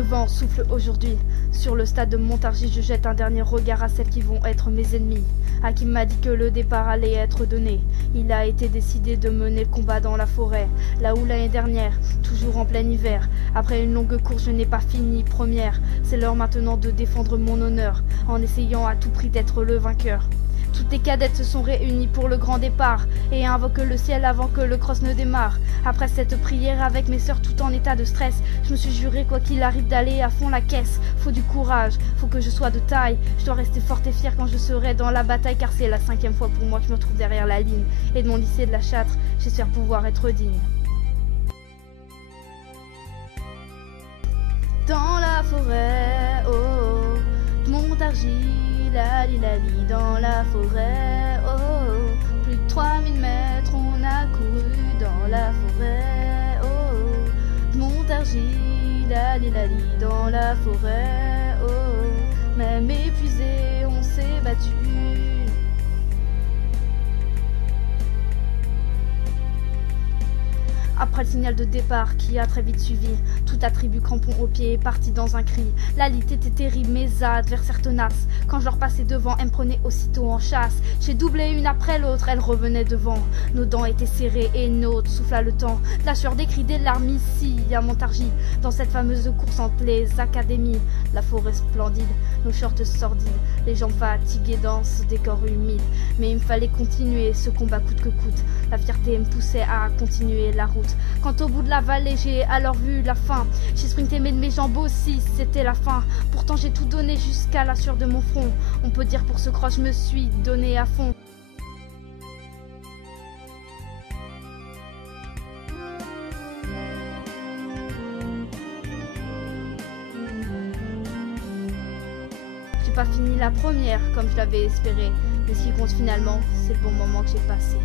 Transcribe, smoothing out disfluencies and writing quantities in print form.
Le vent souffle aujourd'hui. Sur le stade de Montargis, je jette un dernier regard à celles qui vont être mes ennemis. Hakim m'a dit que le départ allait être donné. Il a été décidé de mener le combat dans la forêt, là où l'année dernière, toujours en plein hiver. Après une longue course, je n'ai pas fini première. C'est l'heure maintenant de défendre mon honneur, en essayant à tout prix d'être le vainqueur. Toutes les cadettes se sont réunies pour le grand départ et invoquent le ciel avant que le cross ne démarre. Après cette prière avec mes sœurs tout en état de stress, je me suis juré quoi qu'il arrive d'aller à fond la caisse. Faut du courage, faut que je sois de taille. Je dois rester forte et fière quand je serai dans la bataille, car c'est la 5e fois pour moi que je me trouve derrière la ligne. Et de mon lycée de la Châtre, j'espère pouvoir être digne. Dans la forêt, oh, oh, de Montargis, lali dans la forêt, oh, oh, plus de 3000 mètres on a couru dans la forêt, oh, oh, de Montargis, lali dans la forêt, oh, oh, même épuisé on s'est battu. Après le signal de départ qui a très vite suivi, tout attribut crampon aux pieds est parti dans un cri. La lutte était terrible, mes adversaires tenaces. Quand je leur passais devant, elles me prenaient aussitôt en chasse. J'ai doublé une après l'autre, elles revenaient devant. Nos dents étaient serrées et nôtres souffla le temps. La sueur des cris des larmes ici, à Montargis, dans cette fameuse course entre les académies. La forêt splendide, nos shorts sordides, les jambes fatiguées dans ce décor humide. Mais il me fallait continuer ce combat coûte que coûte. La fierté me poussait à continuer la route. Quand au bout de la vallée j'ai alors vu la fin, j'ai sprinté mais de mes jambes aussi, c'était la fin. Pourtant j'ai tout donné jusqu'à la sueur de mon front. On peut dire pour ce cross je me suis donné à fond. J'ai pas fini la première comme je l'avais espéré, mais ce qui compte finalement c'est le bon moment que j'ai passé.